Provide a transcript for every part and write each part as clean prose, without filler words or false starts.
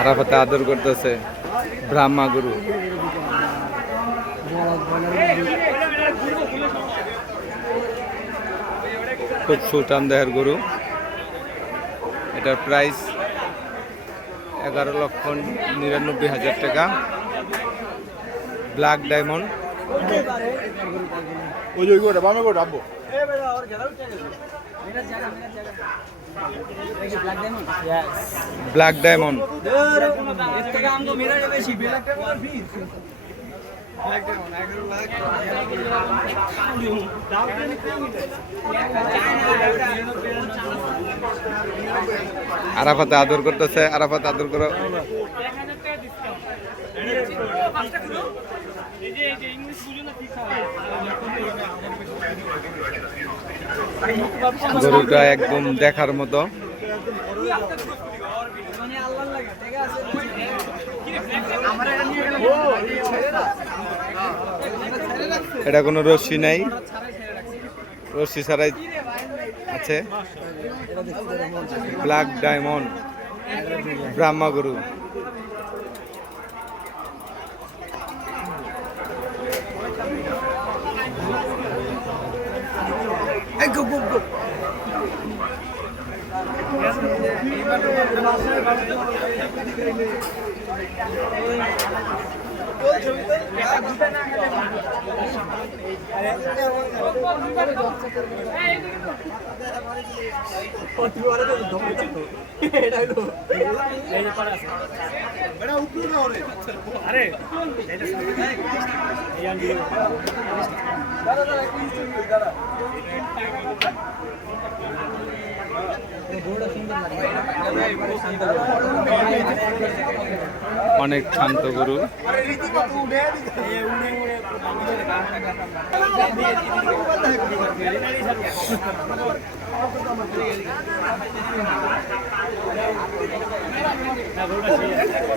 আরাফাতে আদর করতেছে ব্রাহ্মা গরু। খুব সুঠাম দেহের গরু। এটার প্রাইস 11,99,000 টাকা। Black diamond. Black diamond. আরাফাতে আদর করতেছে, আরাফাতে আদর করো। গরুটা একদম দেখার মতো। এটা কোনো রশ্মি নাই, রশ্মি ছাড়াই আছে। ব্ল্যাক ডায়মন্ড ব্রাহ্মা গরু। অনেক শান্ত গরু।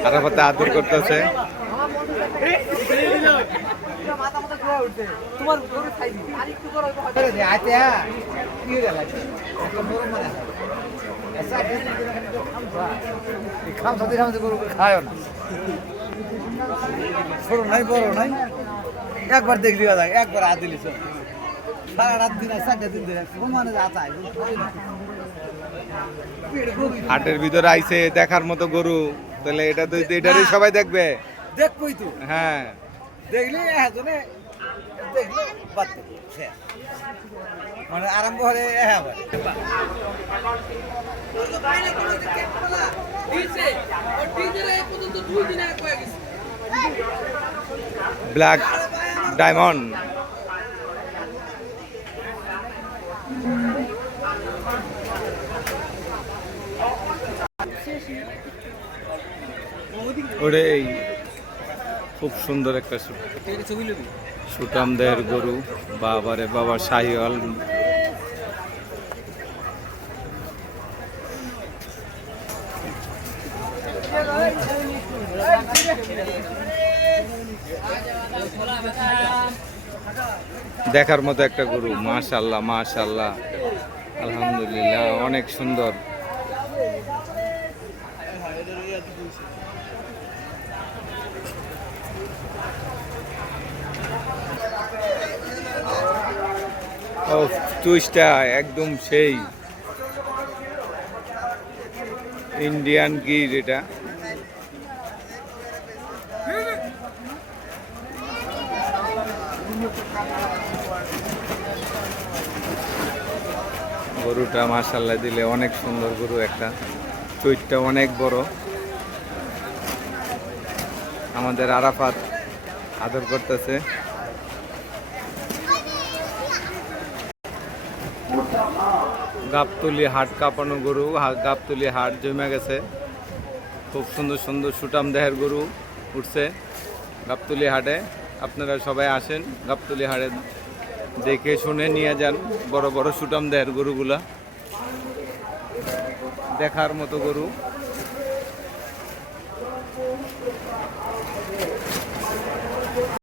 আরাফাতে আদর করতেছে। একবার দেখলি একবার হাত দিলি সারা রাত দিন 4টা দিন ধরে হাটের ভিতরে আইছে দেখার মতো গরু, তাহলে এটা তো এটারই সবাই দেখবে। দেখবই তো, হ্যাঁ দেখলি একজনে দেখলে বাদ মানে আরম্ভ হলে ব্ল্যাক ডায়মন্ড। ওরে খুব সুন্দর একটা সুঠাম দেহের গরু। বাবারে বাবা, শাহিওয়াল। দেখার মতো একটা গরু। মাশাআল্লাহ মাশাআল্লাহ, আলহামদুলিল্লাহ, অনেক সুন্দর। ও চুইসটা একদম সেই ইন্ডিয়ান গির। এটা গরুটা মাশাআল্লাহ দিলে অনেক সুন্দর গরু একটা। চুইটটা অনেক বড়। আমাদের আরাফাত আদর করতেছে। গাবতলি হাট কাঁপানো গরু। গাবতলি হাট জমে গেছে। খুব সুন্দর সুন্দর সুঠাম দেহের গরু উঠছে গাবতলি হাটে। আপনারা সবাই আসেন গাবতলি হাটে, দেখে শুনে নিয়ে যান বড় বড় সুঠাম দেহের গরুগুলা। দেখার মতো গরু।